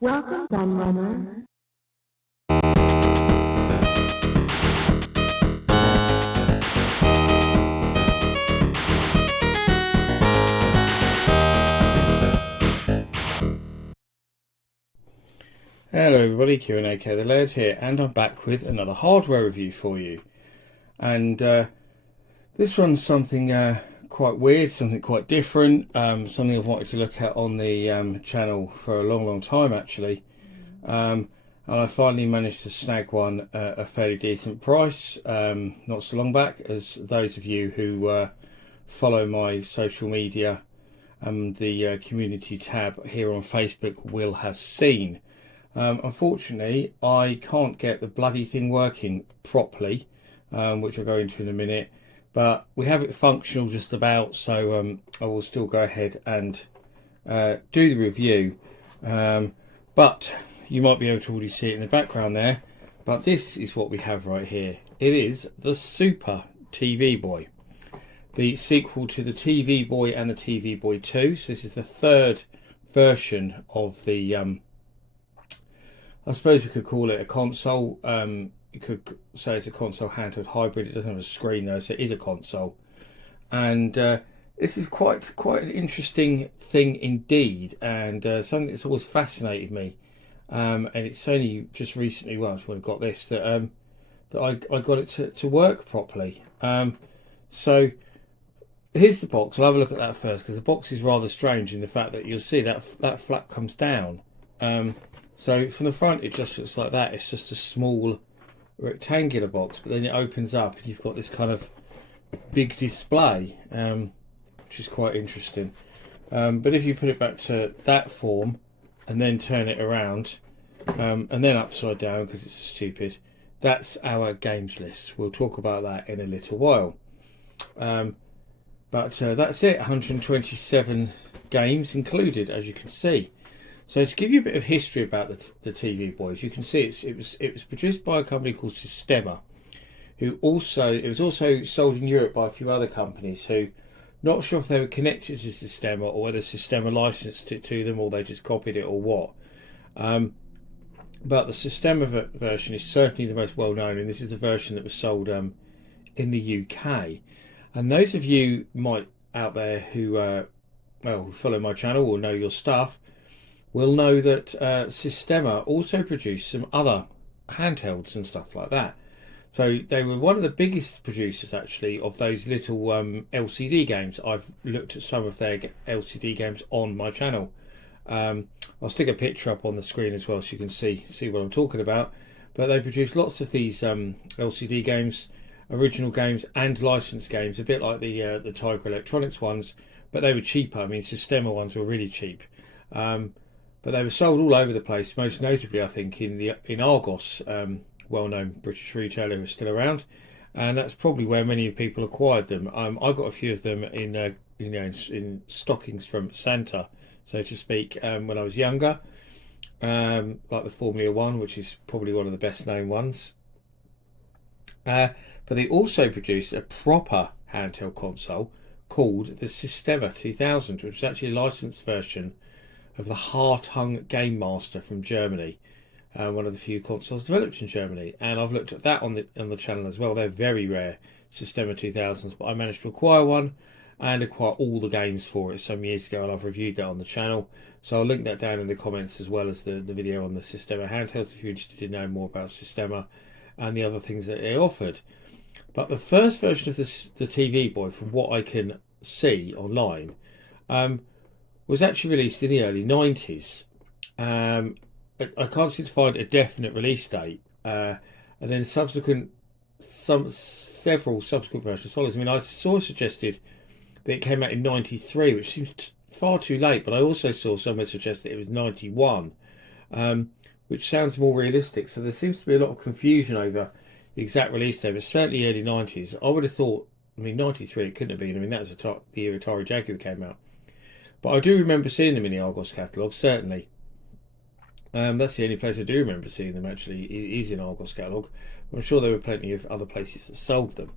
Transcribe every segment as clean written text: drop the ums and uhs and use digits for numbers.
Welcome, Gunrunner. Hello everybody, Q&AK the Laird here, and I'm back with another hardware review for you. And this one's something quite weird, something quite different, something I've wanted to look at on the channel for a long time actually. And I finally managed to snag one at a fairly decent price, not so long back, as those of you who follow my social media and the community tab here on Facebook will have seen. Unfortunately, I can't get the bloody thing working properly, which I'll go into in a minute. But we have it functional just about, so I will still go ahead and do the review. But you might be able to already see it in the background there. But this is what we have right here. It is the Super TV Boy, the sequel to the TV Boy and the TV Boy 2. So this is the third version of the I suppose we could call it a console. You could say it's a console handheld hybrid. It doesn't have a screen though, so it is a console. And this is quite an interesting thing indeed, and something that's always fascinated me. And it's only just recently, well, when I got this, that I got it to work properly. So here's the box. We'll have a look at that first, because the box is rather strange in the fact that you'll see that flap comes down. So from the front it just looks like that. It's just a small rectangular box, but then it opens up and you've got this kind of big display, which is quite interesting. But if you put it back to that form and then turn it around, and then upside down because it's stupid, that's our games list. We'll talk about that in a little while. But that's it, 127 games included, as you can see. So to give you a bit of history about the TV Boy, as you can see, it was produced by a company called Systema, it was also sold in Europe by a few other companies who, not sure if they were connected to Systema or whether Systema licensed it to them or they just copied it or what. But the Systema version is certainly the most well known, and this is the version that was sold in the UK. And those of you might out there who who follow my channel or know your stuff will know that Systema also produced some other handhelds and stuff like that. So they were one of the biggest producers actually of those little LCD games. I've looked at some of their LCD games on my channel. I'll stick a picture up on the screen as well so you can see what I'm talking about. But they produced lots of these LCD games, original games and licensed games, a bit like the Tiger Electronics ones, but they were cheaper. I mean, Systema ones were really cheap. But they were sold all over the place, most notably I think in Argos, well-known British retailer who is still around, and that's probably where many people acquired them. I got a few of them in stockings from Santa, so to speak, when I was younger, like the Formula One, which is probably one of the best known ones. But they also produced a proper handheld console called the Systema 2000, which is actually a licensed version of the Heart-Hung Game Master from Germany, one of the few consoles developed in Germany. And I've looked at that on the channel as well. They're very rare, Systema 2000s, but I managed to acquire one and acquire all the games for it some years ago, and I've reviewed that on the channel. So I'll link that down in the comments, as well as the video on the Systema handhelds if you're interested in knowing more about Systema and the other things that they offered. But the first version of the TV Boy, from what I can see online, was actually released in the early 90s. I can't seem to find a definite release date. And then several subsequent versions followed. I mean, I saw suggested that it came out in 93, which seems far too late, but I also saw someone suggest that it was 91, which sounds more realistic. So there seems to be a lot of confusion over the exact release date, but certainly early 90s. I would have thought, I mean, 93 it couldn't have been. I mean, that was the year Atari Jaguar came out. But I do remember seeing them in the Argos catalogue, certainly. That's the only place I do remember seeing them, actually, is in Argos catalogue. I'm sure there were plenty of other places that sold them.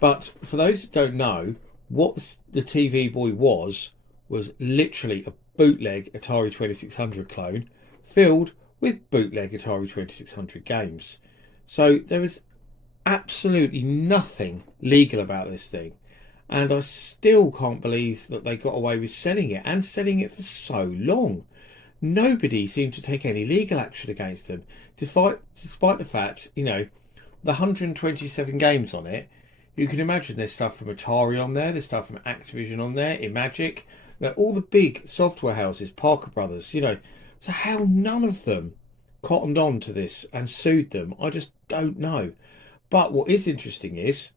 But for those that don't know, what the TV Boy was literally a bootleg Atari 2600 clone filled with bootleg Atari 2600 games. So there is absolutely nothing legal about this thing, and I still can't believe that they got away with selling it, and selling it for so long. Nobody seemed to take any legal action against them, despite the fact, the 127 games on it. You can imagine there's stuff from Atari on there, there's stuff from Activision on there, Imagic, all the big software houses, Parker Brothers, So how none of them cottoned on to this and sued them, I just don't know. But what is interesting is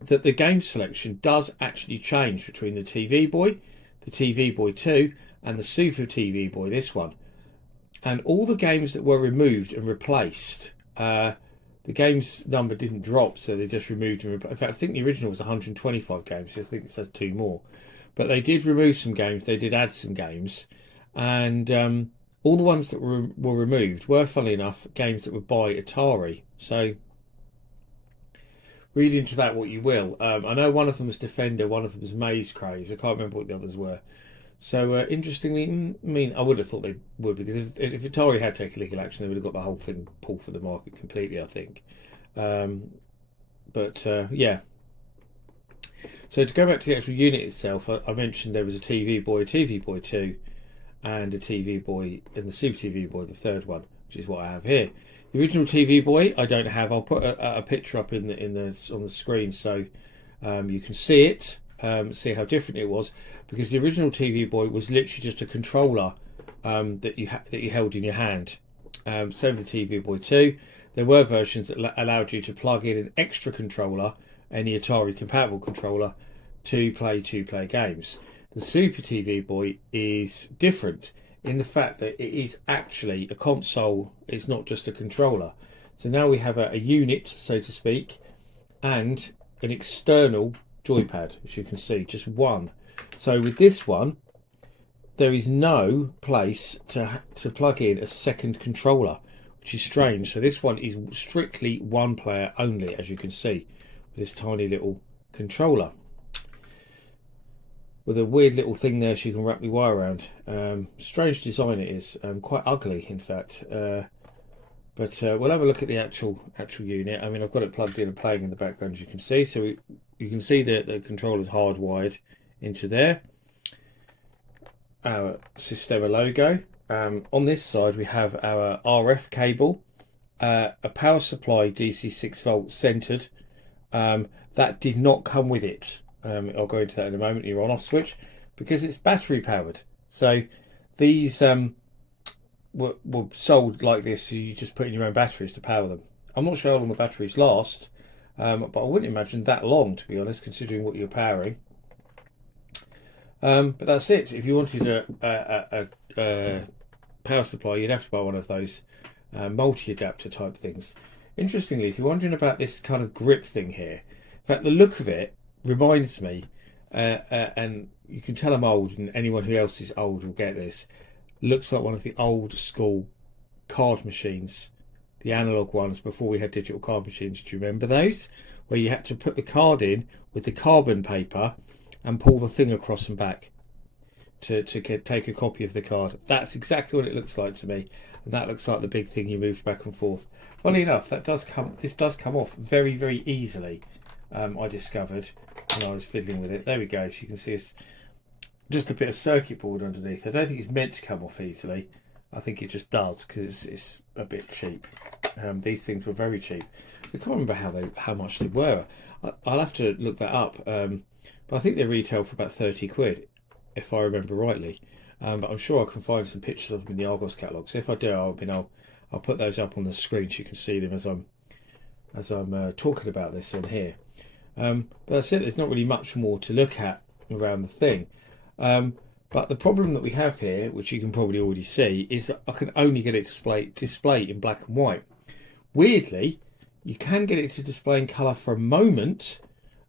that the game selection does actually change between the TV Boy, the TV Boy 2, and the Super TV Boy, this one. And all the games that were removed and replaced, the games number didn't drop, so they just removed and replaced. In fact, I think the original was 125 games, so I think it says 2 more. But they did remove some games, they did add some games, and all the ones that were removed were, funnily enough, games that were by Atari. So read into that what you will. I know one of them was Defender, one of them was Maze Craze. I can't remember what the others were. So interestingly, I would have thought they would, because if Atari had taken legal action, they would have got the whole thing pulled for the market completely, I think. Yeah. So to go back to the actual unit itself, I mentioned there was a TV Boy 2, and a TV Boy, and the Super TV Boy, the third one, which is what I have here. The original TV Boy I don't have. I'll put a picture up on the screen so you can see it, see how different it was, because the original TV Boy was literally just a controller that you held in your hand. Same with the TV Boy 2. There were versions that allowed you to plug in an extra controller, any Atari compatible controller, to play two-player games. The Super TV Boy is different in the fact that it is actually a console. It's not just a controller. So now we have a unit, so to speak, and an external joypad, as you can see, just one. So with this one, there is no place to plug in a second controller, which is strange. So this one is strictly one player only, as you can see, with this tiny little controller with a weird little thing there so you can wrap the wire around. Strange design it is, quite ugly in fact. But we'll have a look at the actual unit. I mean, I've got it plugged in and playing in the background, as you can see. So you can see that the controller's hardwired into there. Our Systema logo. On this side we have our RF cable, a power supply DC 6-volt centered. That did not come with it. I'll go into that in a moment, your on-off switch, because it's battery powered. So these were sold like this, so you just put in your own batteries to power them. I'm not sure how long the batteries last, but I wouldn't imagine that long, to be honest, considering what you're powering. But that's it. If you wanted a power supply, you'd have to buy one of those multi-adapter type things. Interestingly, if you're wondering about this kind of grip thing here, in fact, the look of it reminds me, and you can tell I'm old, and anyone who else is old will get this, looks like one of the old school card machines, the analog ones before we had digital card machines. Do you remember those, where you had to put the card in with the carbon paper and pull the thing across and back to take a copy of the card? That's exactly what it looks like to me, and that looks like the big thing you move back and forth. Funny enough, this does come off very, very easily. I discovered when I was fiddling with it. There we go. So you can see it's just a bit of circuit board underneath. I don't think it's meant to come off easily. I think it just does because it's a bit cheap. These things were very cheap. I can't remember how much they were. I'll have to look that up. But I think they retail for about 30 quid, if I remember rightly. But I'm sure I can find some pictures of them in the Argos catalogue. So if I do, I'll put those up on the screen so you can see them as I'm talking about this on here. But that's it. There's not really much more to look at around the thing. But the problem that we have here, which you can probably already see, is that I can only get it to display in black and white. Weirdly, you can get it to display in colour for a moment,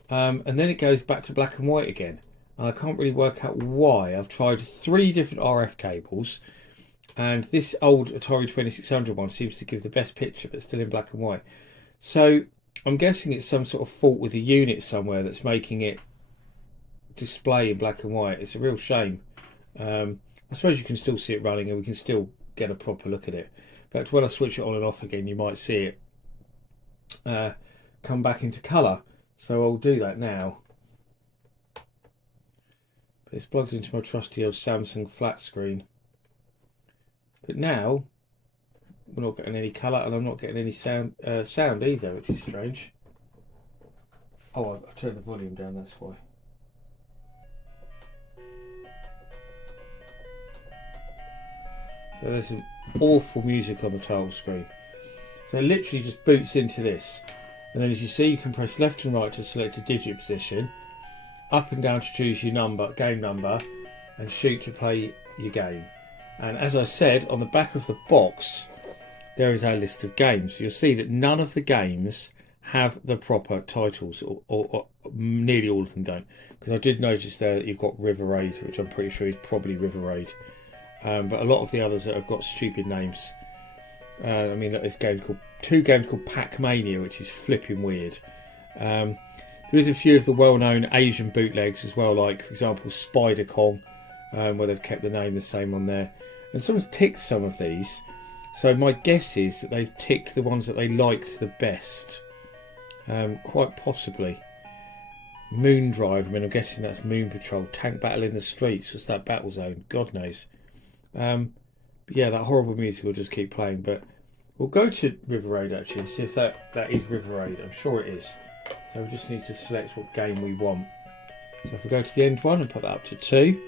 and then it goes back to black and white again. And I can't really work out why. I've tried 3 different RF cables, and this old Atari 2600 one seems to give the best picture, but still in black and white. So I'm guessing it's some sort of fault with the unit somewhere that's making it display in black and white. It's a real shame. I suppose you can still see it running, and we can still get a proper look at it. In fact, when I switch it on and off again, you might see it come back into colour. So I'll do that now. It's plugged into my trusty old Samsung flat screen. But now we're not getting any colour, and I'm not getting any sound either, which is strange. Oh, I turned the volume down, that's why. So there's some awful music on the title screen. So it literally just boots into this. And then as you see, you can press left and right to select a digit position, up and down to choose your number, game number, and shoot to play your game. And as I said, on the back of the box, there is our list of games. So you'll see that none of the games have the proper titles, or nearly all of them don't. Because I did notice there that you've got River Raid, which I'm pretty sure is probably River Raid. But a lot of the others that have got stupid names. I mean, there's two games called Pac-Mania, which is flipping weird. There is a few of the well-known Asian bootlegs as well, like, for example, Spider Kong, where they've kept the name the same on there. And someone's ticked some of these. So my guess is that they've ticked the ones that they liked the best. Quite possibly. Moon Drive, I mean, I'm guessing that's Moon Patrol. Tank Battle in the Streets, what's that? Battle Zone, God knows. But yeah, that horrible music will just keep playing. But we'll go to River Raid actually and see if that is River Raid. I'm sure it is. So we just need to select what game we want. So if we go to the end one and put that up to 2.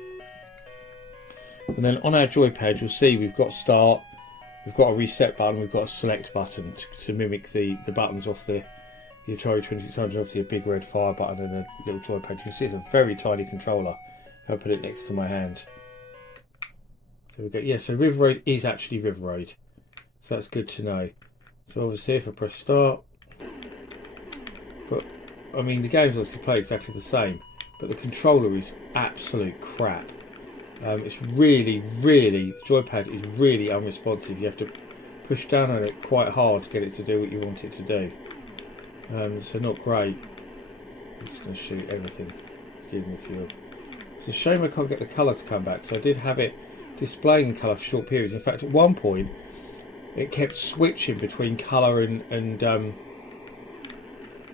And then on our joypad, you'll see we've got start, we've got a reset button, we've got a select button to mimic the buttons off the Atari 2600, obviously a big red fire button and a little joypad. You can see it's a very tiny controller. I'll put it next to my hand. So we go, yeah, so River Raid is actually River Raid. So that's good to know. So obviously if I press start, but I mean the games obviously play exactly the same, but the controller is absolute crap. It's really, the joypad is really unresponsive. You have to push down on it quite hard to get it to do what you want it to do. So not great. I'm just going to shoot everything, give me a few. It's a shame I can't get the colour to come back. So I did have it displaying in colour for short periods. In fact, at one point, it kept switching between colour and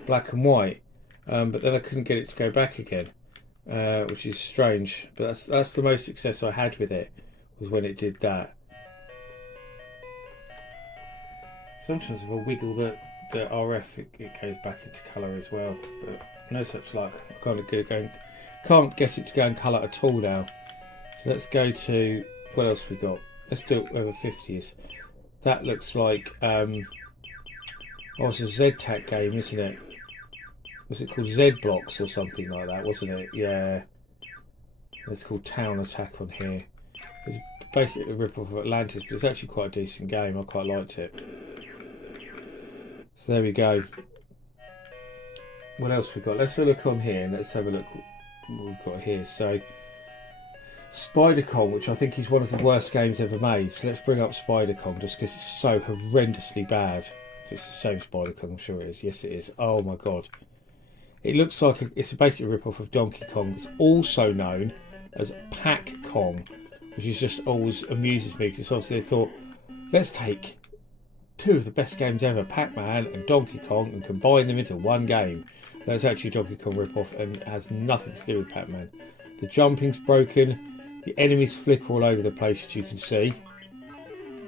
black and white. But then I couldn't get it to go back again. Which is strange, but that's the most success I had with it, was when it did that. Sometimes if I wiggle the RF, it goes back into colour as well, but no such luck. I can't get it to go in colour at all now. So let's go to, what else we got? Let's do it over 50s. That looks like it's a Z-Tac game, isn't it? Was it called Z Blocks or something like that, wasn't it? Yeah. It's called Town Attack on here. It's basically a rip-off of Atlantis, but it's actually quite a decent game. I quite liked it. So there we go. What else we got? Let's have a look on here and let's have a look what we've got here. So Spider Kong, which I think is one of the worst games ever made. So let's bring up Spider Kong just because it's so horrendously bad. If it's the same Spider Kong, I'm sure it is. Yes, it is. Oh my god. It looks like it's basically a rip-off of Donkey Kong. It's also known as Pac-Kong, which is just always amuses me because obviously they thought, let's take two of the best games ever, Pac-Man and Donkey Kong, and combine them into one game. That's actually a Donkey Kong rip-off and has nothing to do with Pac-Man. The jumping's broken, the enemies flicker all over the place, as you can see.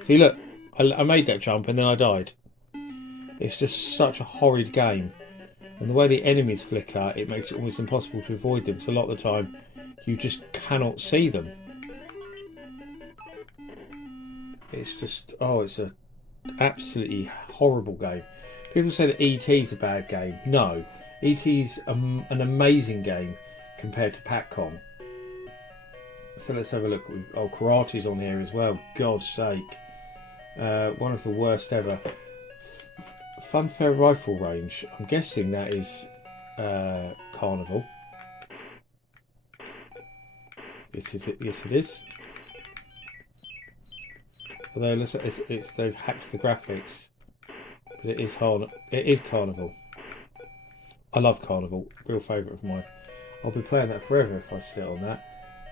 See, look, I made that jump and then I died. It's just such a horrid game. And the way the enemies flicker, it makes it almost impossible to avoid them. So a lot of the time, you just cannot see them. It's just, it's a absolutely horrible game. People say that E.T.'s a bad game. No, E.T.'s an amazing game compared to Pac-Con. So let's have a look. Oh, Karate's on here as well. God's sake. One of the worst ever. Funfair Rifle Range. I'm guessing that is Carnival. Yes, it is. Although they've hacked the graphics, but it is Carnival. I love Carnival. Real favourite of mine. I'll be playing that forever if I sit on that.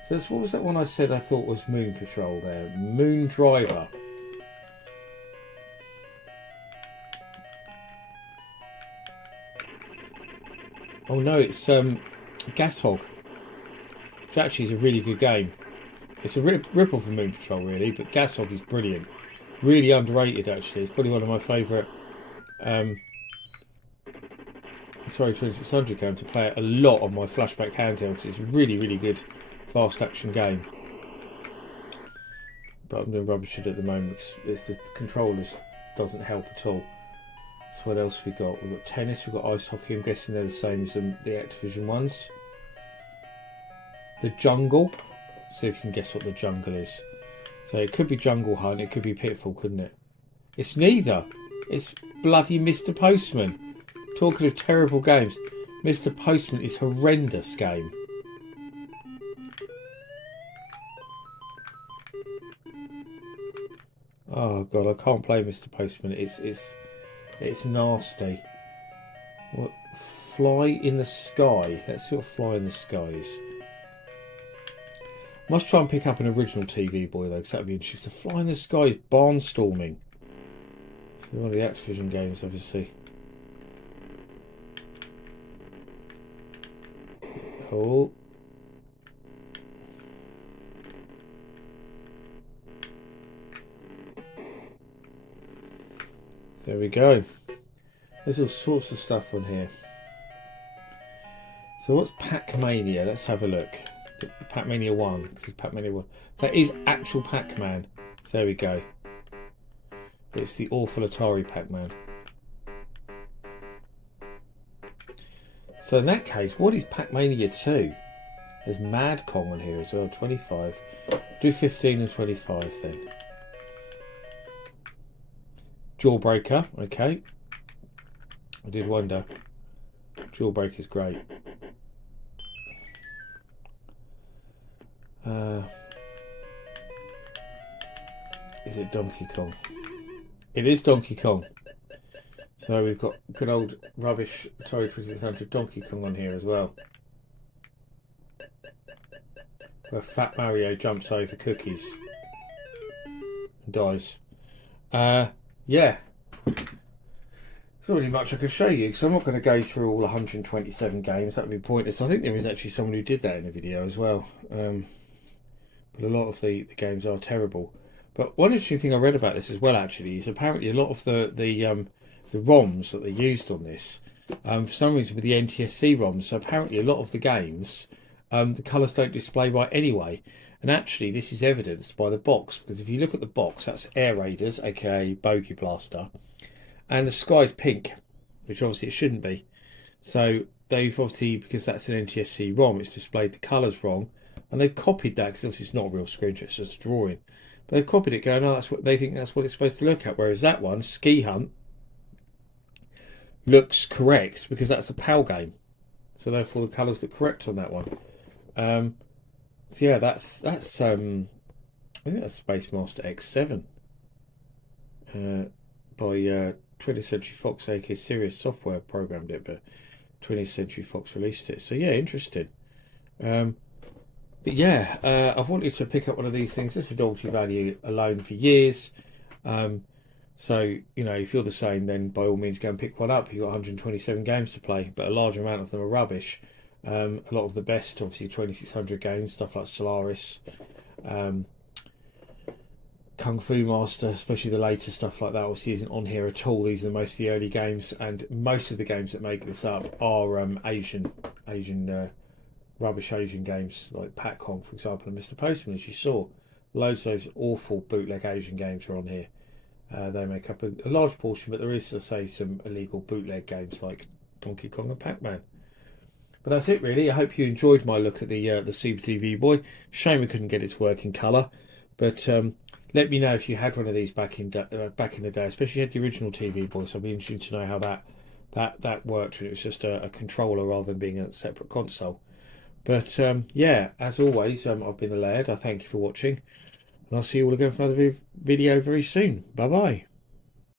So what was that one I said I thought was Moon Patrol there? Moon Driver. Oh no, it's Gas Hog, which actually is a really good game. It's a ripple from Moon Patrol, really, but Gas Hog is brilliant. Really underrated, actually. It's probably one of my favourite Atari 2600 games. To play it a lot on my flashback handheld because it's a really, really good fast action game. But I'm doing rubbish at it at the moment because the controllers doesn't help at all. So what else we got? We've got tennis, we've got ice hockey. I'm guessing they're the same as the Activision ones. The jungle. See if you can guess what the jungle is. So it could be Jungle Hunt, it could be Pitfall, couldn't it? It's neither. It's bloody Mr. Postman. Talking of terrible games, Mr. Postman is a horrendous game. Oh god, I can't play Mr. Postman. It's nasty. What? Fly in the Sky. Let's see what Fly in the Sky is. Must try and pick up an original TV Boy though, because that'd be interesting. Fly in the Sky is Barnstorming. So one of the Activision games, obviously. Oh. There we go. There's all sorts of stuff on here. So what's Pac-Mania? Let's have a look. Pac-Mania 1. This is Pac-Mania 1. That is actual Pac-Man. So there we go. It's the awful Atari Pac-Man. So in that case, what is Pac-Mania 2? There's Mad Kong on here as well, 25. Do 15 and 25 then. Jawbreaker, okay. I did wonder. Jawbreaker's great. Is it Donkey Kong? It is Donkey Kong. So we've got good old rubbish Atari 2600 Donkey Kong on here as well. Where Fat Mario jumps over cookies and dies. Yeah. There's not really much I can show you because I'm not going to go through all 127 games. That would be pointless. I think there is actually someone who did that in a video as well. But a lot of the games are terrible. But one interesting thing I read about this as well actually is apparently a lot of the ROMs that they used on this, for some reason with the NTSC ROMs, so apparently a lot of the games, the colours don't display right anyway. And actually this is evidenced by the box, because if you look at the box, that's Air Raiders, aka Bogey Blaster, and the sky's pink, which obviously it shouldn't be. So they've obviously, because that's an NTSC ROM, it's displayed the colours wrong, and they've copied that, because obviously it's not a real screenshot, it's just a drawing. But they've copied it going, oh, that's what they think, that's what it's supposed to look at. Whereas that one, Ski Hunt, looks correct because that's a PAL game. So therefore the colours look correct on that one. So yeah, that's I think that's Space Master X7 by 20th Century Fox, aka Sirius Software programmed it, but 20th Century Fox released it. So yeah, interesting. But yeah, I've wanted to pick up one of these things just for novelty value alone for years. So, you know, if you're the same, then by all means go and pick one up. You've got 127 games to play, but a large amount of them are rubbish. A lot of the best, obviously, 2600 games, stuff like Solaris, Kung Fu Master, especially the later stuff like that, obviously isn't on here at all. These are most of the early games, and most of the games that make this up are Asian rubbish Asian games, like Pac-Man, for example, and Mr. Postman, as you saw. Loads of those awful bootleg Asian games are on here. They make up a large portion, but there is, I say, some illegal bootleg games like Donkey Kong and Pac-Man. But that's it, really. I hope you enjoyed my look at the Super TV Boy. Shame we couldn't get it to work in colour, but let me know if you had one of these back in the day, especially if you had the original TV Boy. So I'd be interested to know how that worked when it was just a controller rather than being a separate console. But yeah, as always, I've been the Laird. I thank you for watching, and I'll see you all again for another video very soon. Bye bye.